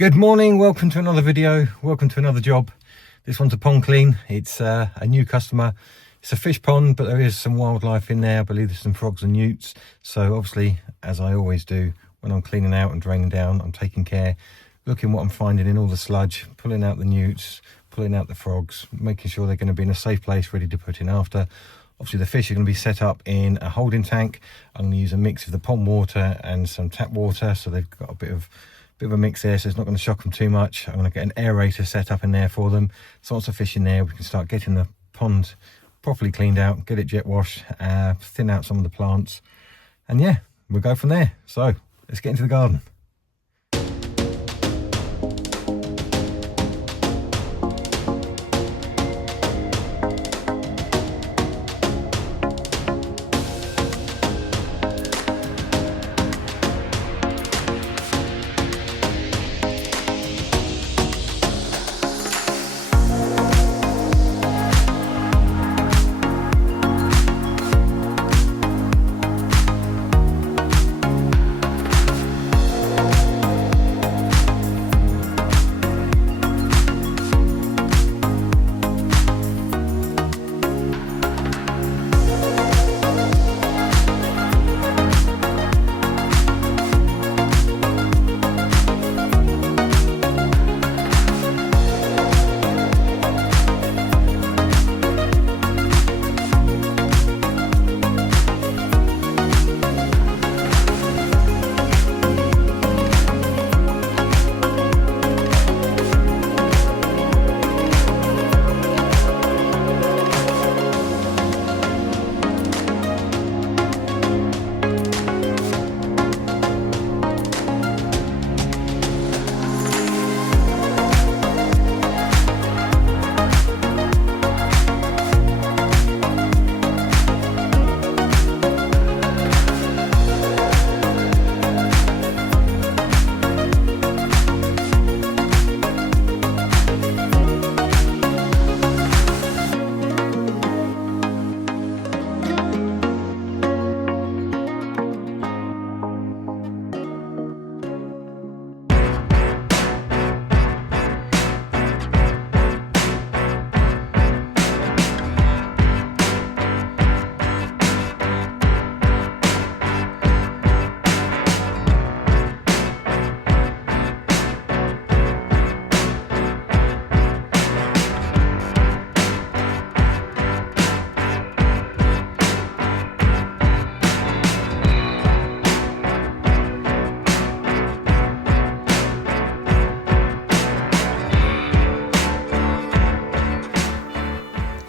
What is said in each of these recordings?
Good morning, welcome to another video, welcome to another job. This one's a pond clean. It's a new customer. It's a fish pond, but there is some wildlife in there. I believe there's some frogs and newts. So obviously, as I always do, when I'm cleaning out and draining down, I'm taking care, looking what I'm finding in all the sludge, pulling out the newts, pulling out the frogs, making sure they're going to be in a safe place ready to put in after. Obviously the fish are going to be set up in a holding tank. I'm going to use a mix of the pond water and some tap water, so they've got a bit of a mix there, so it's not going to shock them too much. I'm going to get an aerator set up in there for them. So once the fish in there, we can start getting the pond properly cleaned out, get it jet washed, thin out some of the plants, and yeah, we'll go from there. So let's get into the garden.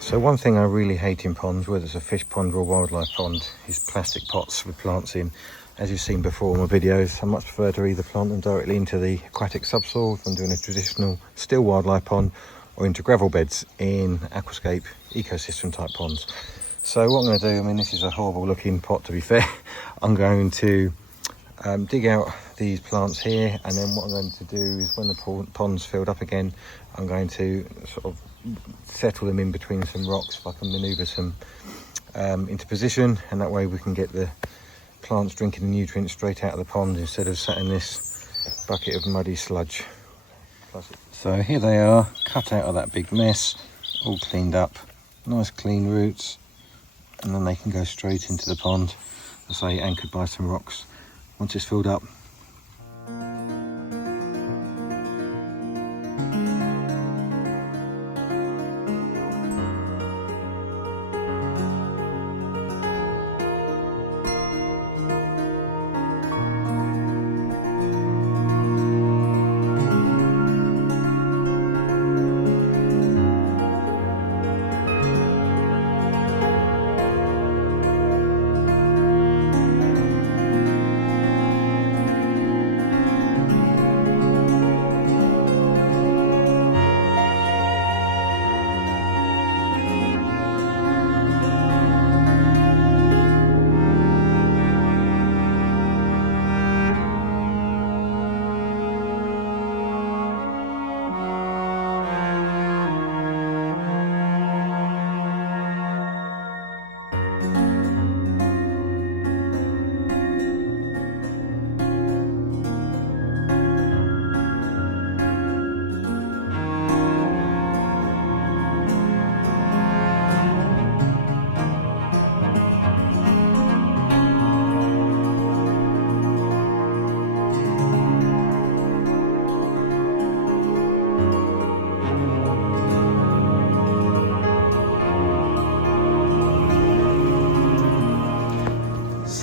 So one thing I really hate in ponds, whether it's a fish pond or a wildlife pond, is plastic pots with plants in. As you've seen before in my videos, I much prefer to either plant them directly into the aquatic subsoil if I'm doing a traditional still wildlife pond, or into gravel beds in aquascape ecosystem type ponds. So what I'm going to do, I mean this is a horrible looking pot to be fair, I'm going to dig out these plants here, and then what I'm going to do is when the pond's filled up again, I'm going to sort of settle them in between some rocks if I can manoeuvre some into position, and that way we can get the plants drinking the nutrients straight out of the pond instead of sat in this bucket of muddy sludge. So here they are, cut out of that big mess, all cleaned up, nice clean roots, and then they can go straight into the pond, as I say, anchored by some rocks once it's filled up.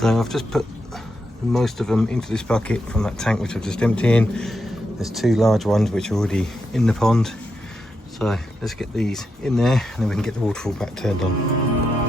So I've just put most of them into this bucket from that tank which I've just emptied in. There's two large ones which are already in the pond. So let's get these in there and then we can get the waterfall back turned on.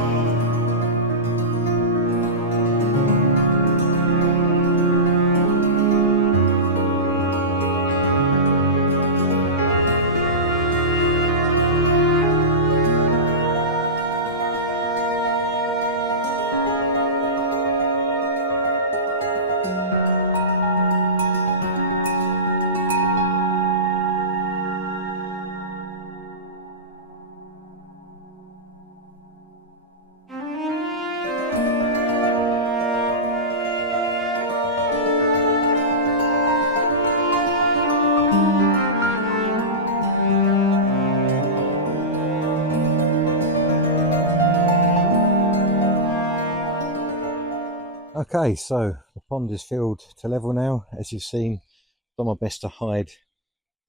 Okay, so the pond is filled to level now. As you've seen, I've done my best to hide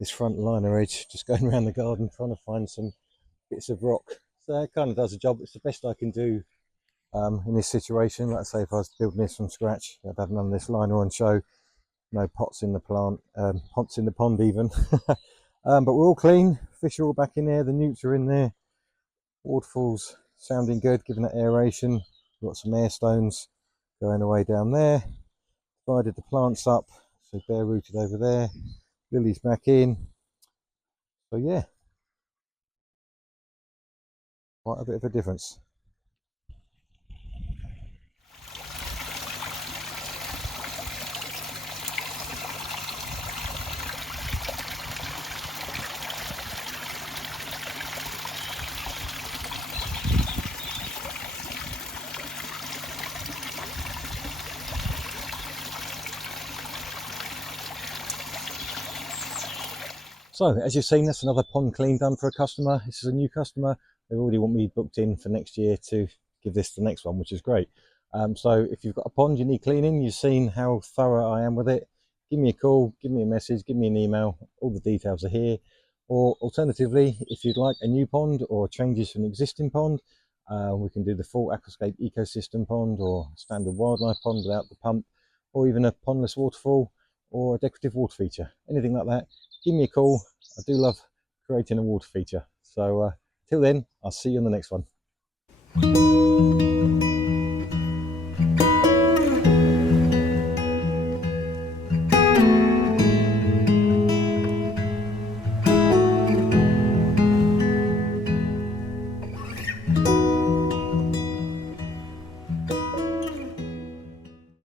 this front liner edge, just going around the garden trying to find some bits of rock. So it kind of does the job. It's the best I can do in this situation. Like I say, if I was building this from scratch, I'd have none of this liner on show, no pots in the plant, pots in the pond even. But we're all clean, fish are all back in there, the newts are in there, waterfalls sounding good, giving it aeration. We've got some air stones going away down there. Divided the plants up, so bare rooted over there, lilies back in. So yeah, quite a bit of a difference. So as you've seen, that's another pond clean done for a customer. This is a new customer. They already want me booked in for next year to give this the next one, which is great. So if you've got a pond you need cleaning, you've seen how thorough I am with it, give me a call, give me a message, give me an email. All the details are here. Or alternatively, if you'd like a new pond or changes to an existing pond, we can do the full aquascape ecosystem pond or standard wildlife pond without the pump, or even a pondless waterfall or a decorative water feature, anything like that. Give me a call. I do love creating a water feature. So till then, I'll see you on the next one.